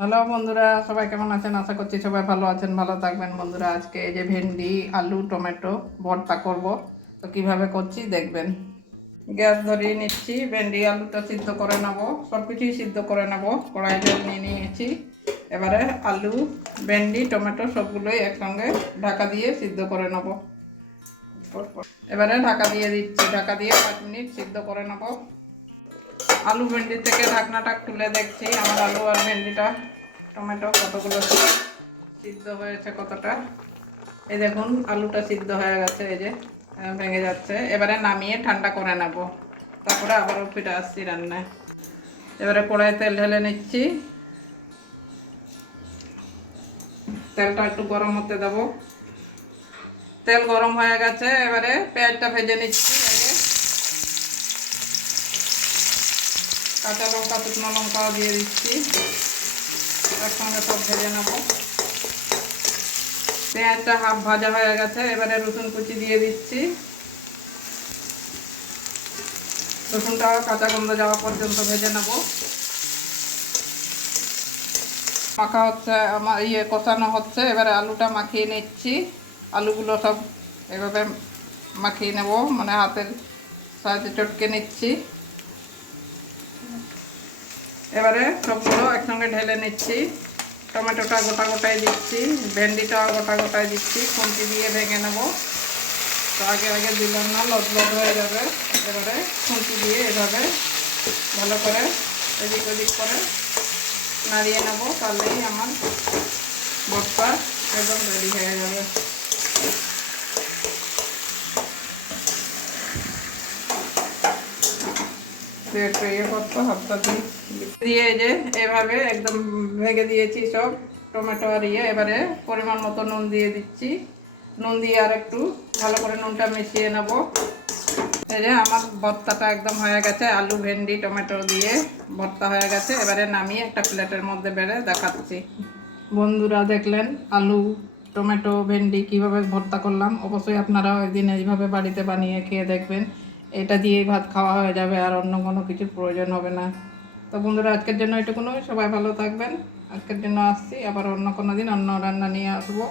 Hello বন্ধুরা, সবাই কেমন আছেন? আশা করছি সবাই ভালো আছেন, ভালো থাকবেন। বন্ধুরা, আজকে এই যে ভেন্ডি, আলু, টমেটো ভর্তা করব। তো কিভাবে করছি দেখবেন। গ্যাস ধরিয়ে নিচ্ছি, ভেন্ডি আলুটা সিদ্ধ করে নেব, সব কিছুই সিদ্ধ করে নেব। কড়াই জল নিয়ে নিয়েছি। এবারে আলু, ভেন্ডি, টমেটো সবগুলোই একসঙ্গে ঢাকা দিয়ে সিদ্ধ করে নেব। এবারে ঢাকা দিয়ে দিচ্ছি, ঢাকা দিয়ে 5 মিনিট সিদ্ধ করে নেব। আলু ভেন্ডি থেকে ঢাকনাটা খুলে দেখছি আমার আলু আর ভেন্ডিটা, টমেটো কতগুলো সিদ্ধ হয়েছে, কতটা। এই দেখুন আলুটা সিদ্ধ হয়ে গেছে, এই যে ভেঙে যাচ্ছে। এবারে নামিয়ে ঠান্ডা করে নেব, তারপরে আবারও ফিরে আসছি রান্নায়। এবারে কড়াই তেল ঢেলে নিচ্ছি, তেলটা একটু গরম হতে দেবো। তেল গরম হয়ে গেছে, এবারে পেঁয়াজটা ভেজে নিচ্ছি। আগে কাঁচা লঙ্কা, শুকনো লঙ্কাও দিয়ে দিচ্ছি, একসঙ্গে সব ভেজে নেব। পেঁয়াজটা হাফ ভাজা হয়ে গেছে, এবারে রসুন কুচি দিয়ে দিচ্ছি। রসুনটা কাঁচা গন্ধ যাওয়া পর্যন্ত ভেজে নেব। মাখা হচ্ছে আমার, কষানো হচ্ছে। এবারে আলুটা মাখিয়ে নিচ্ছি। আলুগুলো সব এভাবে মাখিয়ে নেব, মানে হাতের সাহায্যে চটকে নিচ্ছি। এবারে সবগুলো একসঙ্গে ঢেলে নিচ্ছি। টমেটোটা গোটা গোটায় দিচ্ছি, ভেন্ডিটাও গোটা গোটায় দিচ্ছি, খুন্তি দিয়ে ভেঙে নেব। তো আগে আগে দিলাম না, লদ হয়ে যাবে। এবারে খুন্তি দিয়ে এভাবে ভালো করে এদিক ওদিক করে নাড়িয়ে নেব, তাহলেই আমার ভর্তা একদম রেডি হয়ে যাবে। একটু করতো হাতটা দিয়ে যে এভাবে একদম ভেঙে দিয়েছি সব টমেটো আর এবারে পরিমাণ মতো নুন দিয়ে দিচ্ছি। নুন দিয়ে আর একটু ভালো করে নুনটা মিশিয়ে নেব। এই যে আমার ভর্তাটা একদম হয়ে গেছে, আলু ভেন্ডি টমেটো দিয়ে ভর্তা হয়ে গেছে। এবারে নামিয়ে একটা প্লেটের মধ্যে বেড়ে দেখাচ্ছি। বন্ধুরা, দেখলেন আলু টমেটো ভেন্ডি কিভাবে ভর্তা করলাম। অবশ্যই আপনারাও একদিন এইভাবে বাড়িতে বানিয়ে খেয়ে দেখবেন। এটা দিয়েই ভাত খাওয়া হয়ে যাবে, আর অন্য কোনো কিছুর প্রয়োজন হবে না। তো বন্ধুরা, আজকের জন্য এটুকুনই। সবাই ভালো থাকবেন। আজকের জন্য আসছি, আবার অন্য কোনো দিন অন্য রান্না নিয়ে আসবো।